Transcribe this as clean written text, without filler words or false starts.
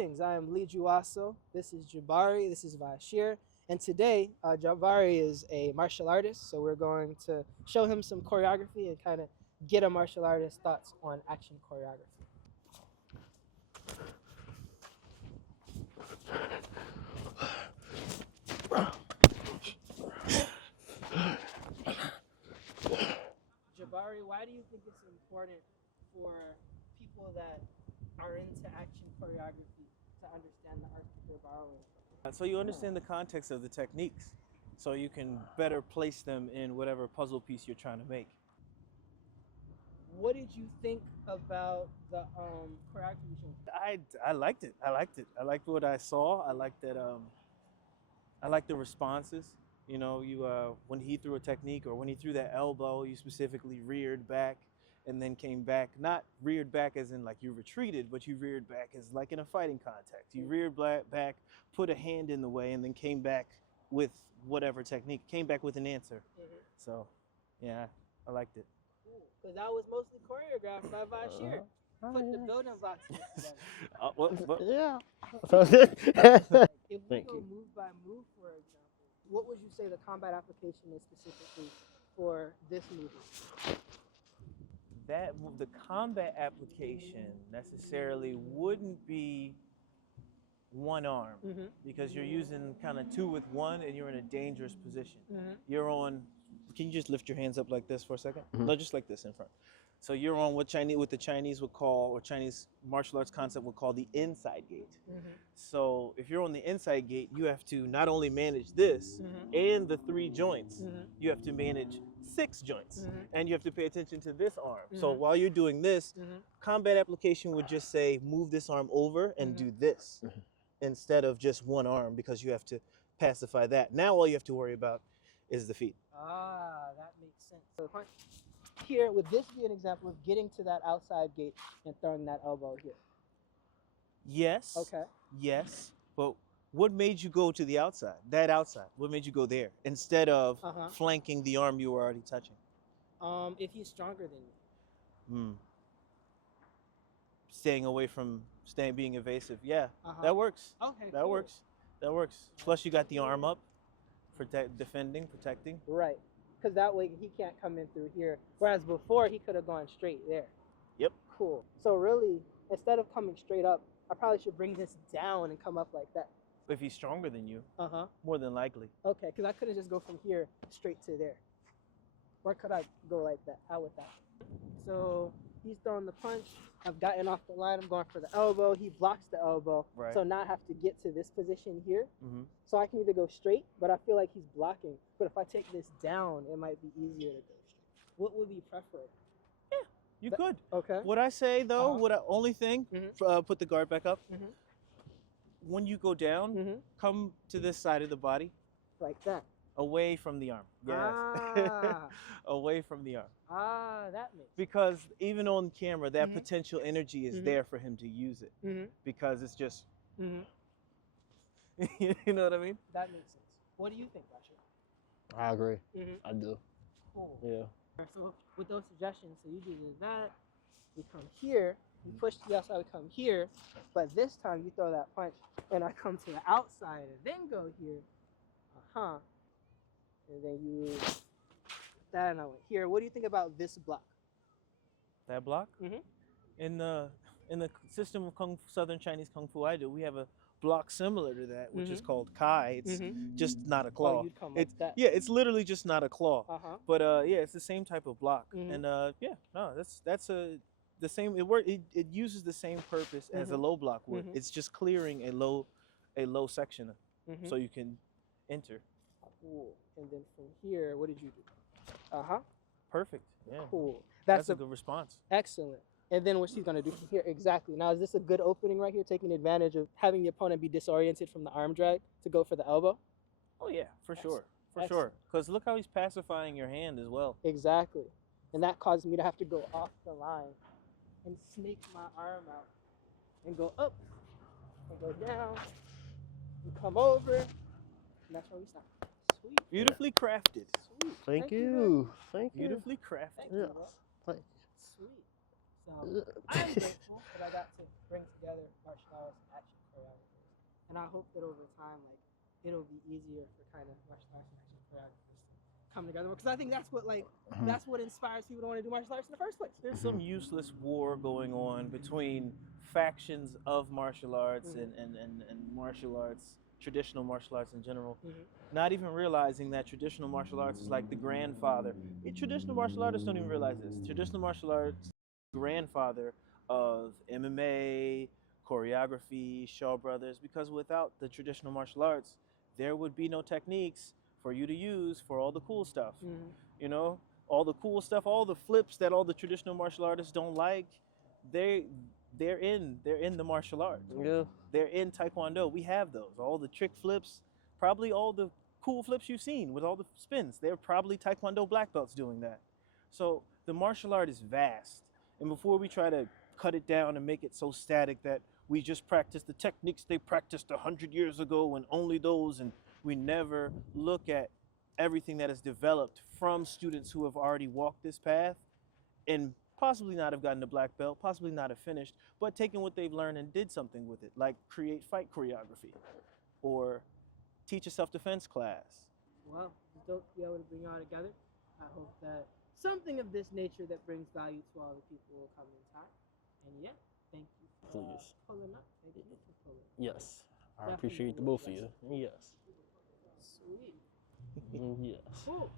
Greetings, I am Lee Juaso. This is Jhabari, this is Vashir. And today, Jhabari is a martial artist, so we're going to show him some choreography and kind of get a martial artist's thoughts on action choreography. Jhabari, why do you think it's important for people that are into action choreography to understand the art that they're borrowing from? So you understand the context of the techniques, so you can better place them in whatever puzzle piece you're trying to make. What did you think about the choreography show? I liked it. I liked what I saw. I liked that. I liked the responses. You know, when he threw a technique or when he threw that elbow, you specifically reared back and then came back. Not reared back as in like you retreated, but you reared back as like in a fighting context. You reared back, put a hand in the way, and then came back with whatever technique. Came back with an answer. So, yeah, I liked it. Because that was mostly choreographed by Vashir. Put the building blocks together. Yeah. If we go move by move, for example, what would you say the combat application is specifically for this movie? The combat application necessarily wouldn't be one arm because you're using kind of two with one and you're in a dangerous position. You're on. Can you just lift your hands up like this for a second? No, just like this in front. So you're on what the Chinese would call, or Chinese martial arts concept would call, the inside gate. So if you're on the inside gate, you have to not only manage this and the 3 joints, you have to manage 6 joints, and you have to pay attention to this arm. So while you're doing this, combat application would just say, move this arm over and do this instead of just one arm, because you have to pacify that. Now all you have to worry about is the feet. Ah, that makes sense. So here, would this be an example of getting to that outside gate and throwing that elbow here? Yes. Okay. Yes, but what made you go to the outside? That outside. What made you go there instead of flanking the arm you were already touching? If he's stronger than you. Staying away from being evasive. Yeah, that works. Okay. That works. That works. Plus, you got the arm up, defending, protecting. Right. Because that way he can't come in through here. Whereas before he could have gone straight there. Yep. Cool. So really, instead of coming straight up, I probably should bring this down and come up like that. If he's stronger than you, more than likely. Okay, because I couldn't just go from here straight to there. Or could I go like that? How would that? So he's throwing the punch. I've gotten off the line. I'm going for the elbow. He blocks the elbow. Right. So now I have to get to this position here. So I can either go straight, but I feel like he's blocking. But if I take this down, it might be easier to go straight. What would be preferable? Yeah, you could. Okay. What I say though, only thing, put the guard back up. When you go down, come to this side of the body. Like that. Away from the arm. Yes. Away from the arm. That makes sense. Because even on camera, that potential energy is there for him to use it. Because it's just, you know what I mean? That makes sense. What do you think, Vashir? I agree. I do. Cool. Yeah. So with those suggestions, so you do that, we come here, you push to the outside, we come here, but this time you throw that punch, and I come to the outside and then go here. And then you that and I went here. What do you think about this block? That block? In the system of Southern Chinese Kung Fu I do, we have a block similar to that, which is called Kai. It's just not a claw. Oh, you'd come like that. Yeah, it's literally just not a claw. But yeah, it's the same type of block. And yeah, no, that's the same. It uses the same purpose as a low block would. It's just clearing a low section, so you can enter. Cool. And then from here, what did you do? Perfect. Yeah. Cool. That's a good response. Excellent. And then what she's going to do from here, exactly. Now, is this a good opening right here, taking advantage of having the opponent be disoriented from the arm drag to go for the elbow? Oh, yeah, for sure. For sure. Because look how he's pacifying your hand as well. Exactly. And that causes me to have to go off the line and snake my arm out and go up and go down and come over. And that's where we stop. Sweet. Beautifully crafted. Sweet. Thank you. Thank you. Beautifully crafted. Thank you, bro. Thank you. Sweet. So I'm grateful that I got to bring together martial arts and action And I hope that over time, like, it'll be easier for kind of martial arts and action choreographers to come together. Because I think that's what, like, that's what inspires people to want to do martial arts in the first place. There's some useless war going on between factions of martial arts and martial arts, traditional martial arts in general, not even realizing that traditional martial arts is like the grandfather. Traditional martial artists don't even realize this. Traditional martial arts, grandfather of MMA, choreography, Shaw Brothers, because without the traditional martial arts, there would be no techniques for you to use for all the cool stuff. You know, all the cool stuff, all the flips that all the traditional martial artists don't like, they're in the martial art. Yeah. They're in Taekwondo. We have those. All the trick flips, probably all the cool flips you've seen with all the spins, they're probably Taekwondo black belts doing that. So the martial art is vast. And before we try to cut it down and make it so static that we just practice the techniques they practiced 100 years ago and only those, and we never look at everything that is developed from students who have already walked this path and possibly not have gotten a black belt, possibly not have finished, but taken what they've learned and did something with it, like create fight choreography or teach a self-defense class. Well, it's dope to be able to bring all together. I hope that something of this nature that brings value to all the people will come in time. And yeah, thank you for pulling up. Thank you for pulling up. Yes. I Definitely appreciate the both of you. Yes. Sweet. Yes. Cool.